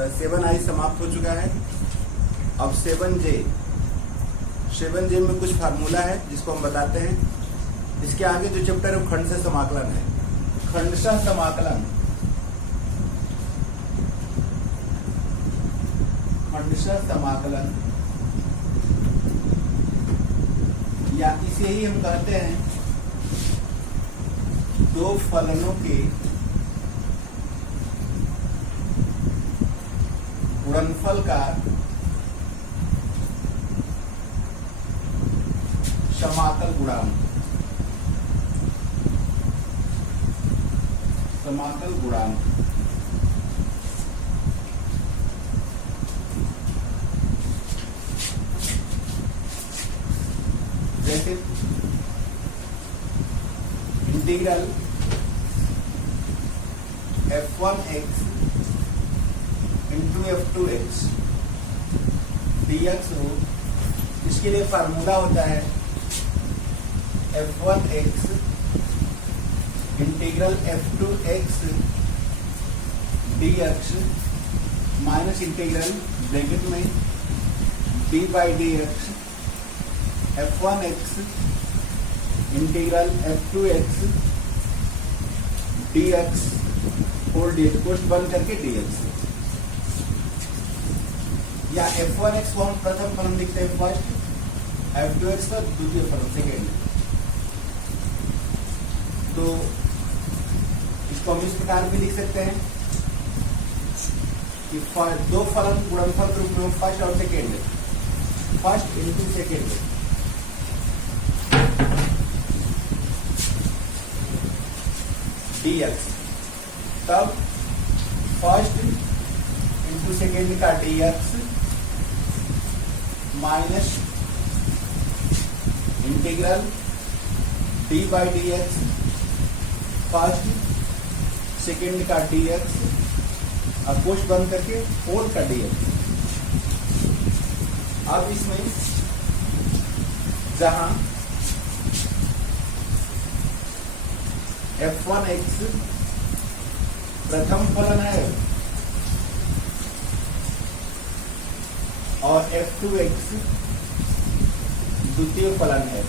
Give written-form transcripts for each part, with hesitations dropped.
7i समाप्त हो चुका है। अब 7j में कुछ फार्मूला है जिसको हम बताते हैं। इसके आगे जो चैप्टर है वो खंडशः समाकलन है। खंडशः समाकलन, खंडशः समाकलन या इसे ही हम कहते हैं दो फलनों के गुणनफल का समाकल गुणांक, समाकल गुणांक। जैसे integral f1x into f2x dx हो, इसके लिए फार्मूला होता है f1x integral f2x dx minus integral bracket में d by dx f1x integral f2x dx whole dx कोष्ठ बंद करके dx, या f1x को हम प्रथम फलन लिखते हैं फर्स्ट, f2x का द्वितीय फलन सेकेंड। तो इसको हम इस प्रकार भी लिख सकते हैं कि दो फलन गुणनफल के रूप में फर्स्ट और second, first into second. dx, तब फर्स्ट इंटू सेकेंड का dx minus integral d by dx first second का dx और कोष्ठ बंद करके होल का dx। अब इसमें जहां f1x प्रथम फलन है और f2x द्वितीय फलन है,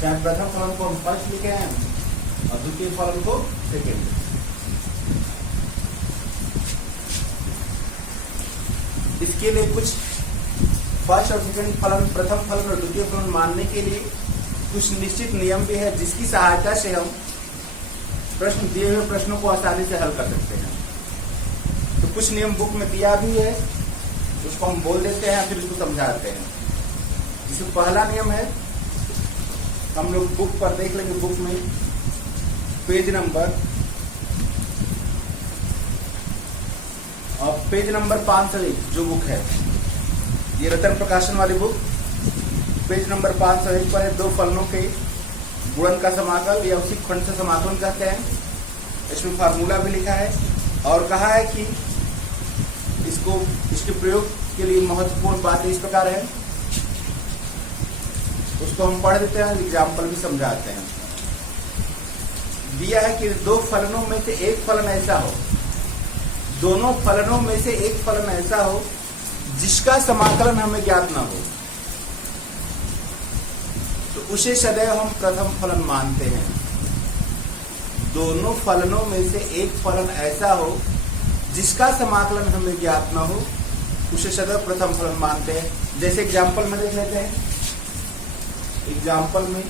क्या प्रथम फलन को हम फर्स्ट लिखे हैं और द्वितीय फलन को सेकेंड। इसके लिए कुछ फर्स्ट और सेकेंड फलन, प्रथम फलन और द्वितीय फलन मानने के लिए कुछ निश्चित नियम भी है जिसकी सहायता से हम प्रश्न दिए हुए प्रश्नों को आसानी से हल कर सकते हैं। तो कुछ नियम बुक में दिया भी है, उसको हम बोल देते हैं फिर उसको समझाते हैं। जिसमें पहला नियम है, हम लोग बुक पर देख लेंगे, बुक में पेज नंबर 501 जो बुक है, ये रतन प्रकाशन वाली बुक, पेज नंबर 501 पर है दो फलनों के गुणन का समाकल या उसी खंड से समाकलन कहते हैं। इसमें फार्मूला भी लिखा है और कहा है कि इसके प्रयोग के लिए महत्वपूर्ण बात इस प्रकार है, उसको हम पढ़ देते हैं, एग्जाम्पल भी समझाते हैं। दिया है कि दो फलनों में से एक फलन ऐसा हो, दोनों फलनों में से एक फलन ऐसा हो जिसका समाकलन हमें ज्ञात ना हो, तो उसे सदैव हम प्रथम फलन मानते हैं। दोनों फलनों में से एक फलन ऐसा हो जिसका समाकलन हमें ज्ञात ना हो, उसे सदैव प्रथम फलन मानते हैं। जैसे एग्जाम्पल में देख लेते हैं, एग्जाम्पल में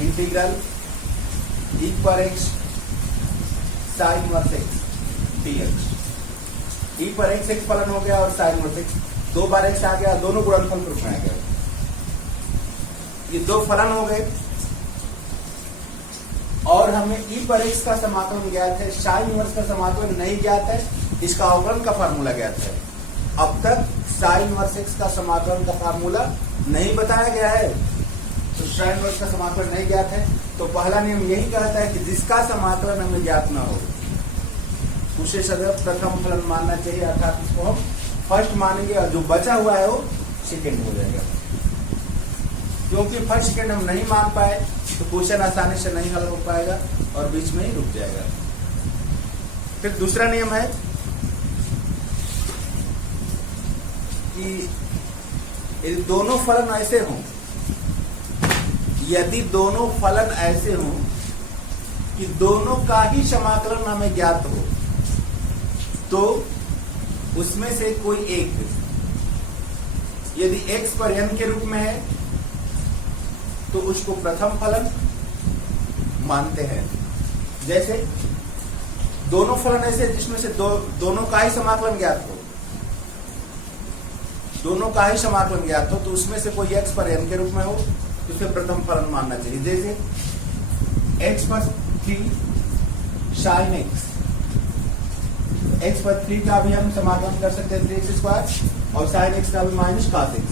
इंटीग्रल e पर x sin inverse x dx, e पर x एक फलन हो गया और sin इनवर्स x, दो बार x आ गया, दोनों गुणनफल के रूप में आ गया। ये दो फलन हो गए और हमें e पर x का समाकलन ज्ञात है, sin इनवर्स का समाकलन नहीं ज्ञात है, इसका अवकलन का फार्मूला ज्ञात है। अब तक sin इनवर्स x का समाकलन का फार्मूला नहीं बताया गया है, तो sin इनवर्स का समाकलन नहीं ज्ञात है। तो पहला नियम यही कहता है कि जिसका समाकलन हमें ज्ञात ना हो उसे सदैव प्रथम फलन मानना चाहिए, अर्थात इसको हम फर्स्ट मानेंगे और जो बचा हुआ है वो सेकेंड हो जाएगा। क्योंकि फर्स्ट सेकेंड हम नहीं मान पाए तो क्वेश्चन आसानी से नहीं हल हो पाएगा और बीच में ही रुक जाएगा। फिर दूसरा नियम है कि यदि दोनों फलन ऐसे हों, यदि दोनों फलन ऐसे हों कि दोनों का ही समाकलन हमें ज्ञात हो, तो उसमें से कोई एक, यदि x पर n के रूप में है तो उसको प्रथम फलन मानते हैं। जैसे दोनों फलन ऐसे जिसमें से दोनों का ही समाकलन ज्ञात हो, दोनों का ही समाकलन ज्ञात हो, तो उसमें से कोई x पर n के रूप में हो तो उसे प्रथम फलन मानना चाहिए। जैसे x पर 3 sin x पर 3 का भी हम समाकलन कर सकते हैं 3x² और sin x का भी -cos x।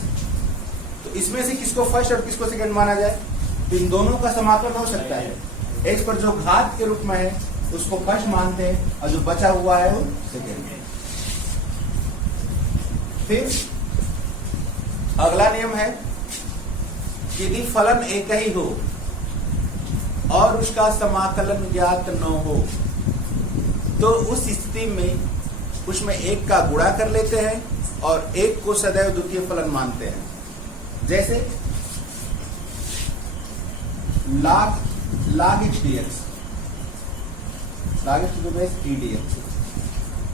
तो इसमें से किसको फर्स्ट और किसको सेकंड माना जाए? तो इन दोनों का समाकलन हो सकता है। x पर जो घात के रूप में है उसको फर्स्ट मानते हैं और जो बचा हुआ है वो सेकंड। फिर अगला नियम है कि यदि फलन एक ही हो और उसका समाकलन ज्ञात न हो तो उस स्थिति में उसमें एक का गुणा कर लेते हैं और एक को सदैव द्वितीय फलन मानते हैं। जैसे log x dx, log x to the base e dx,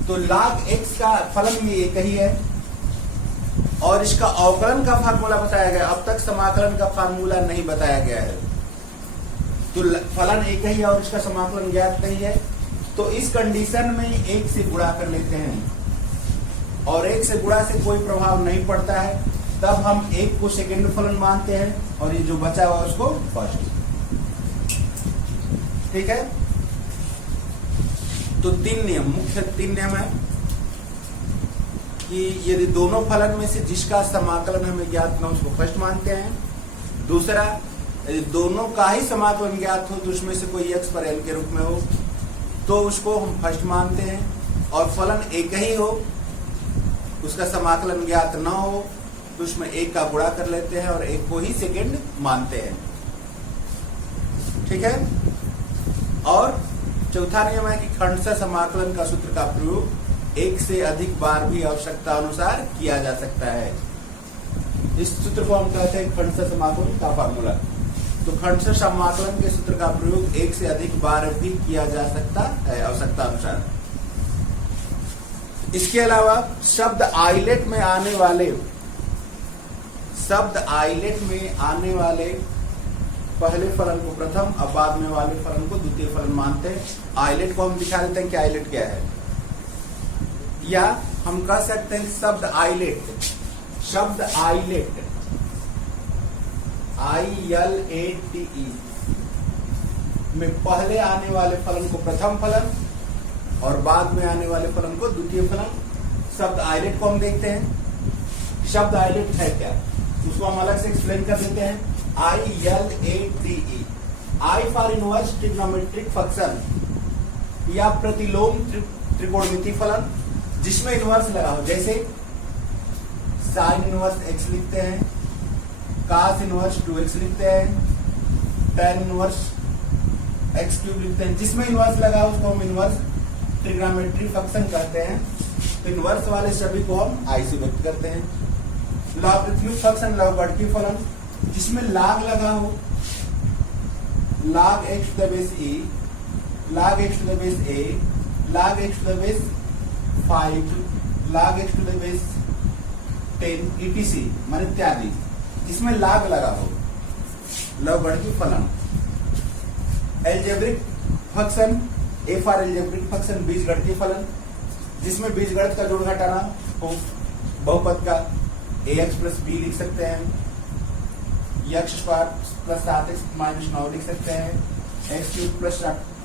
तो log x का फलन भी एक ही है और इसका अवकलन का फार्मूला बताया गया। अब तक समाकलन का फार्मूला नहीं बताया गया है, तो फलन एक ही है और इसका समाकलन ज्ञात नहीं है, तो इस कंडीशन में एक से गुणा कर लेते हैं और एक से गुणा से कोई प्रभाव नहीं पड़ता है, तब हम एक को सेकंड फलन मानते हैं और ये जो बचा हुआ उसको फर्स्ट। ठीक है, तो मुख्य तीन नियम है कि यदि दोनों फलन में से जिसका समाकलन हमें ज्ञात न हो उसको फर्स्ट मानते हैं। दूसरा, यदि दोनों का ही समाकलन ज्ञात हो तो उसमें से कोई x पर n के रूप में हो तो उसको हम फर्स्ट मानते हैं। और फलन एक ही हो, उसका समाकलन ज्ञात न हो तो उसमें एक का गुणा कर लेते हैं और एक को ही सेकंड मानते हैं। ठीक है, और चौथा नियम है कि खंडशः समाकलन का सूत्र का प्रयोग एक से अधिक बार भी आवश्यकता अनुसार किया जा सकता है। इस सूत्र को हम कहते हैं खंडशः समाकलन का फार्मूला। तो खंडशः समाकलन के सूत्र का प्रयोग एक से अधिक बार भी किया जा सकता है आवश्यकता अनुसार। इसके अलावा शब्द आइलेट में आने वाले पहले फलन को प्रथम और बाद में वाले फलन को द्वितीय फलन मानते हैं। आइलेट को हम दिखा देते हैं कि आइलेट क्या है, या हम कह सकते हैं शब्द आइलेट ILATE में पहले आने वाले फलन को प्रथम फलन और बाद में आने वाले फलन को द्वितीय फलन। शब्द आइलेट को हम देखते हैं। शब्द आइलेट है क्या, उसको हम अलग से एक्सप्लेन कर देते हैं। ILATE, I for inverse trigonometric function या प्रतिलोम त्रिकोणमिति फलन जिसमें इनवर्स लगा हो। जैसे साइन इनवर्स x लिखते हैं, cos इनवर्स 2x लिखते हैं, tan इनवर्स x³ लिखते हैं। जिसमें इनवर्स लगा उसको हम इनवर्स ट्रिग्नोमेट्री फंक्शन कहते हैं। तो इनवर्स वाले सभी को हम I से व्यक्त करते हैं। लॉगरिथमिक फंक्शन लॉगरिथमिक फलन जिसमें log लगा हो, log x to the base e, log x to the base a, log x to the base 5, log x to the base 10 etc मान इत्यादि, जिसमें log लगा हो, लॉगरिथमिक फलन। Algebraic function A for algebraic function बीजगणितीय फलन जिसमें बीजगणित का जोड़ घटाना हो। बहुपद का ax + b लिख सकते हैं, x² + 7x - 9 लिख सकते हैं, x³ +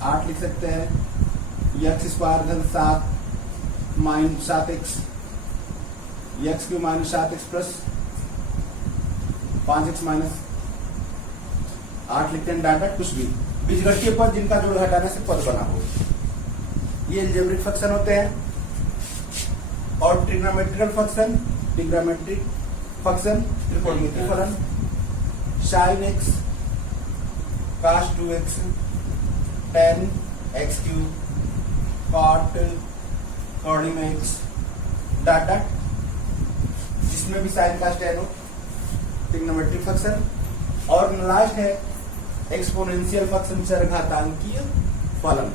8 लिख सकते हैं, x² - 7 - 7x, x³ - 7x + 5x - 8 लिखते हैं। डाटा कुछ भी बीजगणितीय पद जिनका जोड़ घटाने से पद बना हो, ये एल्जेब्रिक फंक्शन होते हैं। और ट्रिग्नोमेट्रिक फंक्शन त्रिकोणमितीय फलन sine x cos 2x tan x cube cot cos x dot dot, जिसमें भी साइन cos tan हो, ट्रिग्नोमेट्रिक फंक्शन। और लास्ट है एक्सपोनेंशियल फंक्शन, चरघातांकीय फलन।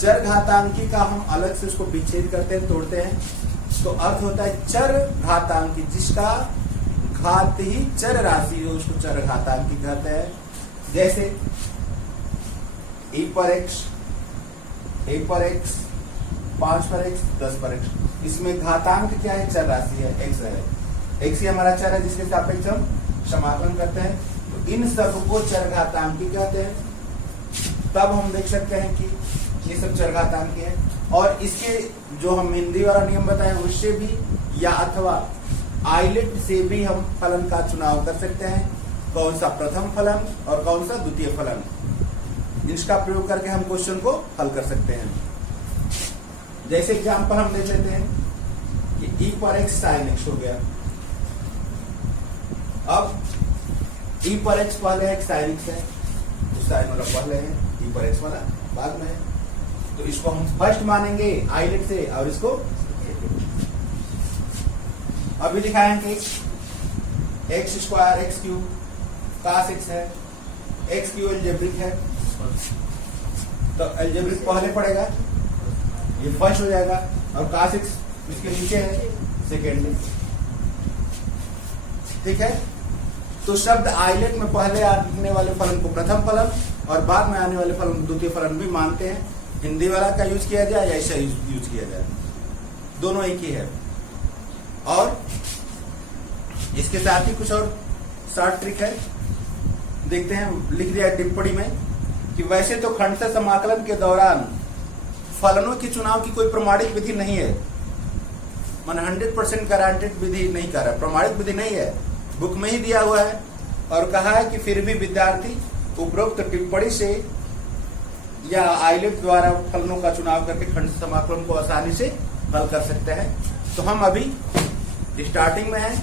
चरघातांकी का हम अलग से उसको विच्छेद करते हैं, तोड़ते हैं, तो अर्थ होता है चर घातांकी, जिसका घात ही चर राशि हो उसको चरघातांकी कहते हैं। जैसे e पर x, a पर x, 5 पर x, 10 पर x, इसमें घातांक क्या है? चर राशि है, x है। x ही हमारा चर है जिसके सापेक्ष हम समाकलन करते हैं, तो इन सब को चरघातांकी कहते हैं। तब हम देख सकते हैं कि ये सब चरघातांकी है। और इसके जो हम हिंदी वाला नियम बताए उससे भी या अथवा आइलेट से भी हम फलन का चुनाव कर सकते हैं, कौन सा प्रथम फलन और कौन सा द्वितीय फलन। इसका प्रयोग करके हम क्वेश्चन को हल कर सकते हैं। जैसे एग्जाम्पल हम देख लेते हैं कि e पर x sin x हो गया। अब e पर x पहले है, sin x है, तो sin वाला पहले है, e पर x वाला बाद में है, तो इसको हम फर्स्ट मानेंगे आइलेट से और इसको अभी दिखाएंगे x square x cube cos x है, x क्यूब एल्जेब्रिक है, तो एल्जेब्रिक पहले पड़ेगा, ये फर्स्ट हो जाएगा, और cos x इसके नीचे है, सेकेंड। ठीक है, तो शब्द आइलेट में पहले आने वाले फलन को प्रथम फलन और बाद में आने वाले फलन को द्वितीय फलन भी मानते हैं। हिंदी वाला का यूज किया जाए या ऐसा यूज किया जाए, दोनों एक ही है। और इसके साथ ही कुछ और शॉर्ट ट्रिक है, देखते हैं। लिख दिया टिप्पणी में कि वैसे तो खंडशः समाकलन के दौरान फलनों के चुनाव की कोई प्रमाणित विधि नहीं है, मन 100% गारंटेड विधि नहीं कर रहा, प्रमाणित विधि नहीं है, बुक में ही दिया हुआ है। और कहा है कि फिर भी विद्यार्थी उपरोक्त टिप्पणी से या आइलेट द्वारा फलनों का चुनाव करके खंडशः समाकलन को आसानी से हल कर सकते हैं। तो हम अभी स्टार्टिंग में हैं,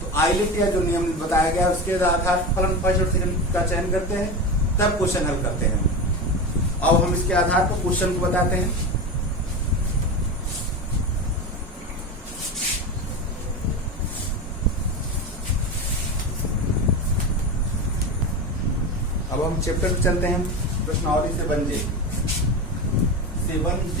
तो आइलेट या जो नियम बताया गया उसके आधार फलन फर्स्ट और सेकंड का चयन करते हैं, तब क्वेश्चन हल करते हैं। अब हम इसके आधार पर क्वेश्चन को बताते हैं। अब हम चैप्टर पे चलते हैं, प्रश्नावली से बन जे 7J।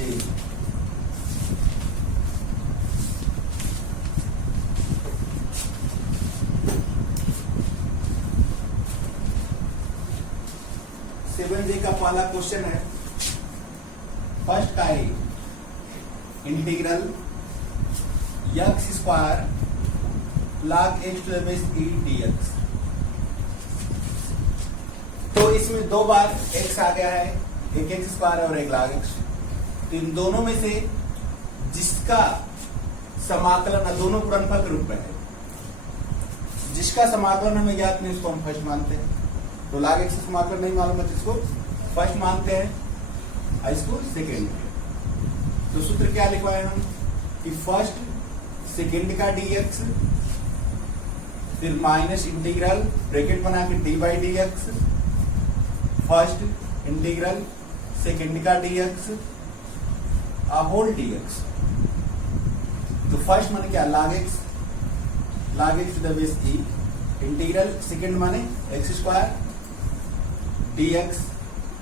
का पहला क्वेश्चन है, फर्स्ट का है integral x square log x to the base e dx। तो इसमें दो बार x आ गया है, एक x स्क्वायर और एक log x। तो इन दोनों में से जिसका समाकलन दोनों गुणनफल के रूप में है, जिसका समाकलन हमें ज्ञात नहीं उसको हम फर्स्ट मानते हैं। तो log x का समाकलन नहीं मालूम है जिसको फर्स्ट मानते हैं और इसको सेकेंड। तो सूत्र क्या लिखवाए हम कि फर्स्ट सेकेंड का dx, फिर माइनस इंटीग्रल ब्रैकेट बना के d by d x, first integral second का dx होल dx। तो फर्स्ट माने क्या log x to the base e, integral second माने x square dx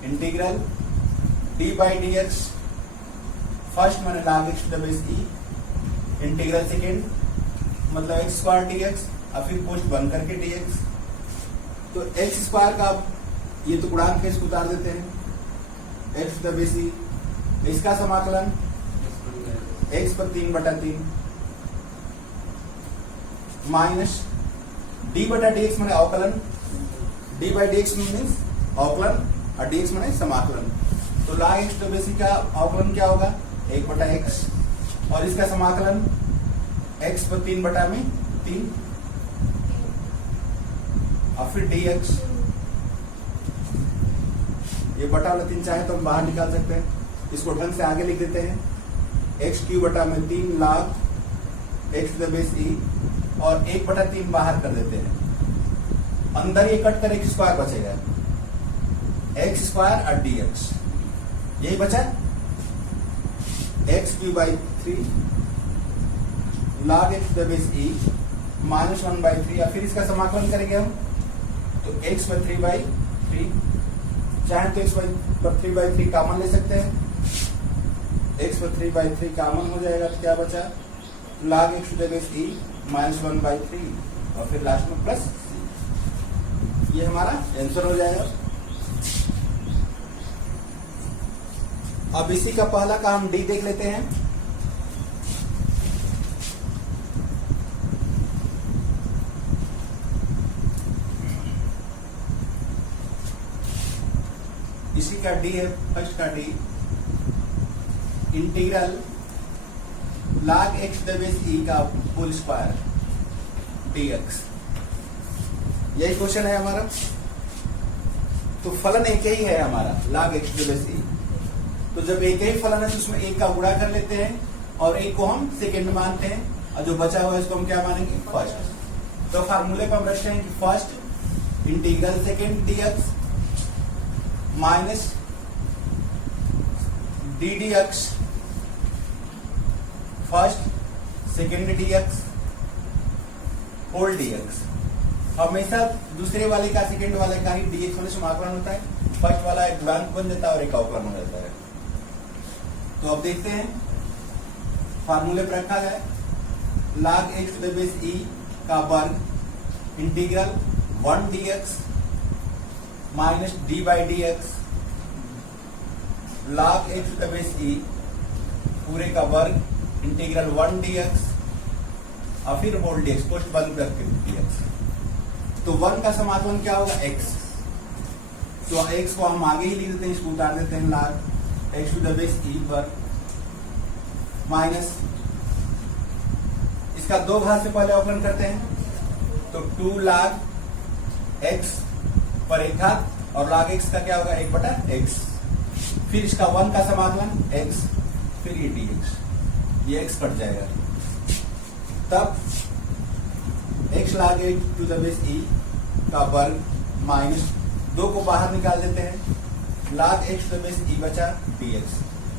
integral d by d x, first माने log x to the base e, integral second मतलब x square dx और फिर पोस्ट बन करके dx। तो x स्क्वायर का ये तो गुणांक है, इसको उतार देते हैं x to the base e, इसका समाकलन x पर 3/3 माइनस d बटा dx माने अवकलन, d बाई dx मीन्स अवकलन और dx माने समाकलन। तो log x to the base e का अवकलन क्या होगा 1/x और इसका समाकलन x पर 3/3 और फिर dx। ये बटा वाला 3 चाहे तो हम बाहर निकाल सकते हैं, इसको ढंग से आगे लिख देते हैं x³/3 log x to the base e और 1/3 बाहर कर देते हैं अंदर ये कट कर एक्स स्क्वायर बचेगा, एक्स स्क्वायर और डी एक्स, यही बचा x Q by 3 log x base e minus 1/3, और फिर इसका समाकलन करेंगे हम तो x पर 3/3, चाहे तो x पर 3/3 कॉमन ले सकते हैं, x पर 3/3 कॉमन हो जाएगा तो क्या बचा log x base e minus 1/3 और फिर लास्ट में प्लस, ये हमारा आंसर हो जाएगा। अब इसी का पहला काम डी देख लेते हैं। इसी का डी है, फर्स्ट का D, integral log x base e का होल स्क्वायर dx, यही क्वेश्चन है हमारा। तो फलन एक ही है हमारा log x बेस e, तो जब एक ही फलन है तो उसमें एक का गुणा कर लेते हैं और एक को हम सेकेंड मानते हैं, और जो बचा हुआ है इसको हम क्या मानेंगे फर्स्ट। तो फार्मूले को हम रखते हैं कि first integral second dx minus d dx first second dx whole dx। हमेशा दूसरे वाले का सेकेंड वाले का ही dx होने से समाकलन होता है, फर्स्ट वाला एक गुणांक बन जाता है और एक अवकलन हो जाता है। तो अब देखते हैं फार्मूले पर रखा है log x बेस e का वर्ग integral 1 dx minus D by d x log x base e पूरे का वर्ग इंटीग्रल 1 dx और फिर होल dx, पोस्ट बंद करके dx। तो 1 का समाकलन क्या होगा x, तो x को हम आगे ही लिख देते हैं, इसको उतार देते हैं log x बेस e पर माइनस इसका दो घात से पहले अवकलन करते हैं तो 2 log x पर एक घात और log x का क्या होगा 1/x, फिर इसका 1 का समाकलन x, फिर ये dx, ये x कट जाएगा, तब x log x base e का वर्ग माइनस 2 को बाहर निकाल देते हैं, log x बेस e बचा dx।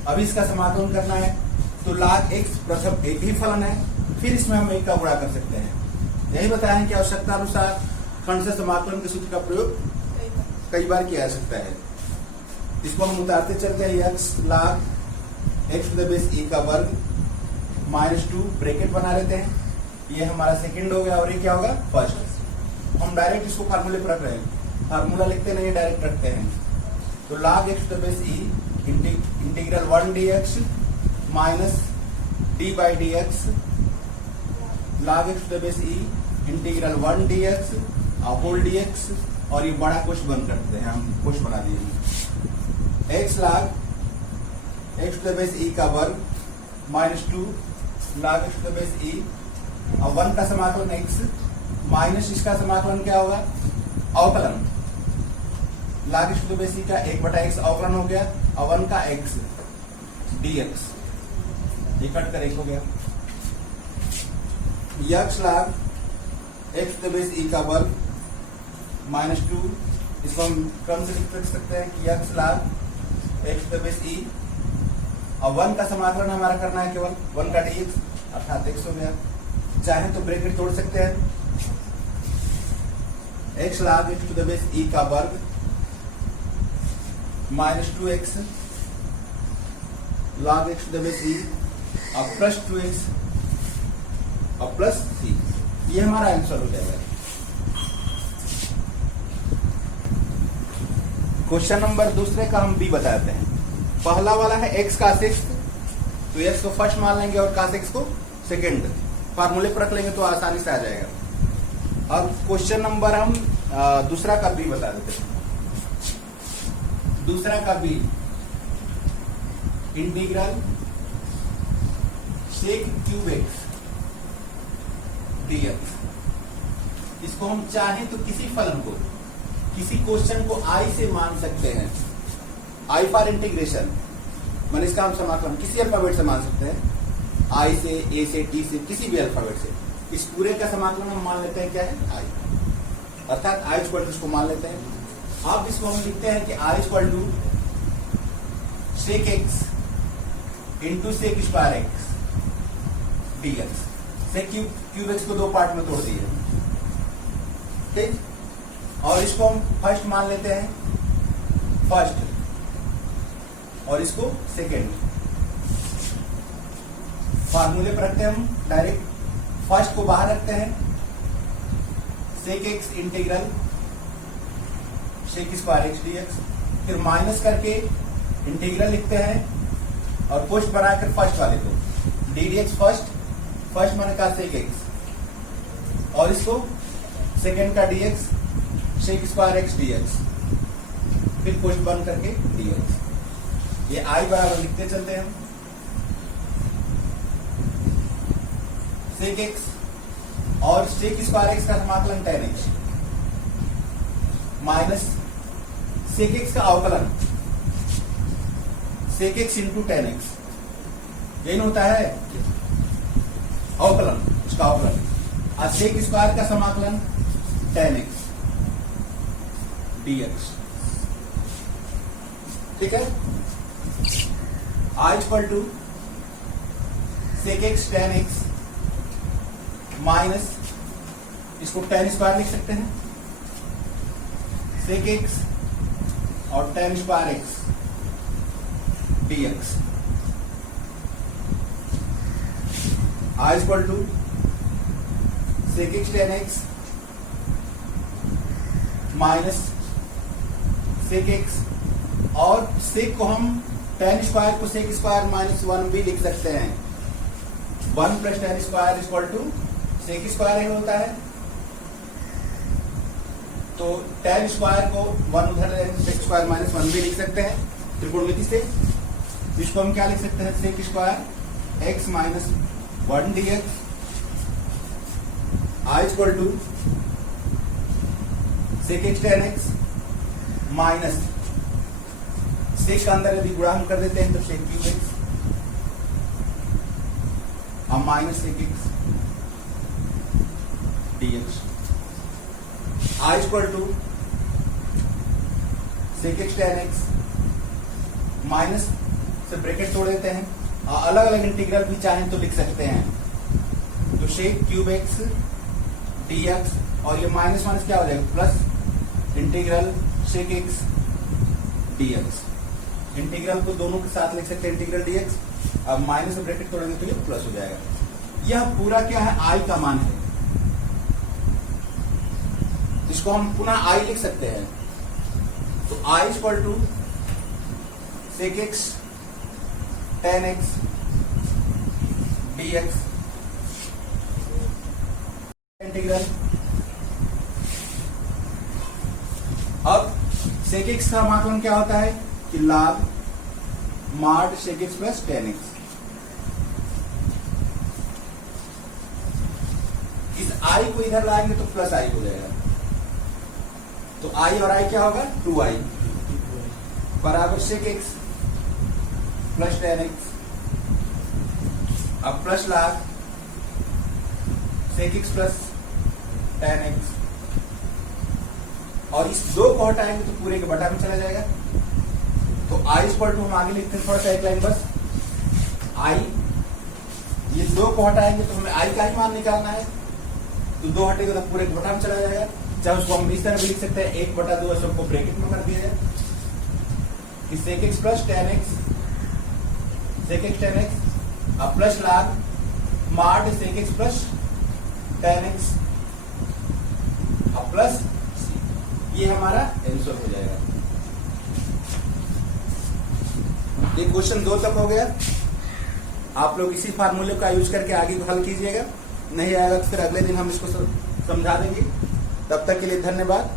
अब इसका समाकलन करना है तो log x प्रथम एक ही फलन है, फिर इसमें हम एक का गुणा कर सकते हैं। यही बताया कि आवश्यकता अनुसार खंड से समाकलन के सूत्र का प्रयोग कई बार किया जा सकता है। इसको हम उतारते चलते हैं, x log x base e का वर्ग माइनस 2 ब्रैकेट बना लेते हैं, ये हमारा सेकंड हो गया और ये क्या होगा फर्स्ट। हम डायरेक्ट इसको फार्मूले पर रख रहे हैं, फार्मूला लिखते नहीं डायरेक्ट रखते हैं। तो log x base e integral 1 dx minus D by d x log x base e integral 1 dx और होल dx, और ये बड़ा क्वेश्चन बंद करते हैं, हम क्वेश्चन बना दिए x log x base e का वर्ग minus 2 log x base e और 1 का समाकलन x माइनस इसका समाकलन क्या होगा अवकलन, log x बेस e का 1/x अवकलन हो गया और 1 का x dx, ये कट कर एक हो गया, x log x base e का वर्ग माइनस 2, इसको हम क्रम से लिख सकते हैं कि x log x base e और 1 का समाकलन हमारा करना है केवल 1 का dx अर्थात x हो गया। चाहे तो ब्रैकेट तोड़ सकते हैं, x log x base e का वर्ग minus 2x log x base e और प्लस 2x और प्लस c, ये हमारा आंसर हो जाएगा। क्वेश्चन नंबर दूसरे का हम बी बताते हैं। पहला वाला है x का सिक्स, तो x को फर्स्ट मान लेंगे और cos x को सेकेंड, फार्मूले पर रख लेंगे तो आसानी से आ जाएगा। अब क्वेश्चन नंबर हम दूसरा का बी बता देते हैं। दूसरा का B integral sec cube x dx, इसको हम चाहें तो किसी फलन को, किसी क्वेश्चन को i से मान सकते हैं, i फॉर इंटीग्रेशन, मैंने इसका हम समाकलन किसी अल्फाबेट से मान सकते हैं, i से, a से, t से, किसी भी अल्फाबेट से। इस पूरे का समाकलन हम मान लेते हैं क्या है i। अर्थात आई इक्वल टू इसको मान लेते हैं। अब इसको हम लिखते हैं कि I equal to sec x into sec square x d x. Sec cube x को दो पार्ट में तोड़ दिए, ठीक। और इसको हम फर्स्ट मान लेते हैं, फर्स्ट, और इसको सेकेंड। फार्मूले पर रखते हैं हम डायरेक्ट, फर्स्ट को बाहर रखते हैं, sec x integral sec square x dx, फिर माइनस करके इंटीग्रल लिखते हैं और पोस्ट बनाकर फर्स्ट वाले को डी डी एक्स फर्स्ट मैंने कहा सेक एक्स, और इसको सेकेंड का dx sec square x dx, फिर पोस्ट बन करके डीएक्स। ये आई बराबर लिखते चलते हैं हम, सेक एक्स और सेक स्क्वायर एक्स का समाकलन tan x minus sec x का अवकलन sec x into tan x, यही होता है अवकलन, उसका अवकलन। और सेक स्क्वायर का समाकलन tan x dx, ठीक है। I equal to sec x tan x minus, इसको tan स्क्वायर लिख सकते हैं, सेक एक्स और tan square x dx। I equal to sec x tan x minus sec x, और सेक को हम tan स्क्वायर को सेक स्क्वायर माइनस 1 भी लिख सकते हैं। 1 plus tan square equal to sec square ही होता है, तो tan स्क्वायर को 1 उधर सेक स्क्वायर माइनस 1 भी लिख सकते हैं त्रिकोणमिति से। इसको हम क्या लिख सकते हैं, sec square x minus 1 dx। I equal to sec x tan x minus sec का अंदर यदि गुणा हम कर देते हैं तो सेक क्यूब एक्स, अब minus sec x dx। I equal to sec x tan x minus से ब्रैकेट तोड़ देते हैं, अलग अलग इंटीग्रल भी चाहें तो लिख सकते हैं, तो सेक क्यूब एक्स dx, और ये माइनस माइनस क्या हो जाएगा plus integral sec x dx। Integral को दोनों के साथ लिख सकते हैं इंटीग्रल dx, अब माइनस से ब्रैकेट तोड़ेंगे तो ये प्लस हो जाएगा। यह पूरा क्या है, आई का मान है, इसको हम पुनः आई लिख सकते हैं, तो I equal to sec x tan x dx integral. अब सेक एक्स का समाकलन क्या होता है कि log mod sec x plus tan x। इस आई को इधर लाएंगे तो प्लस आई हो जाएगा, तो आई और आई क्या होगा 2i बराबर sec x plus tan x, अब plus log sec x plus tan x, और इस दो को हटाएंगे तो पूरे के बटा में चला जाएगा। तो आई इक्वल टू हम आगे लिखते हैं थोड़ा सा एक लाइन बस, आई, ये दो को हटाएंगे तो हमें आई का ही मान निकालना है, तो दो हटेगा तो पूरे के बटा में चला जाएगा। चाहे उसको हम इस तरह भी लिख सकते हैं 1/2 सबको ब्रैकेट में कर दिया जाए, कि sec x plus tan x sec x tan x, अब plus log mod sec x plus tan x, अब प्लस ये हमारा आंसर हो जाएगा। ये क्वेश्चन 2 तक हो गया। आप लोग इसी फार्मूले का यूज करके आगे हल कीजिएगा, नहीं आएगा तो फिर अगले दिन हम इसको समझा देंगे। तब तक के लिए धन्यवाद।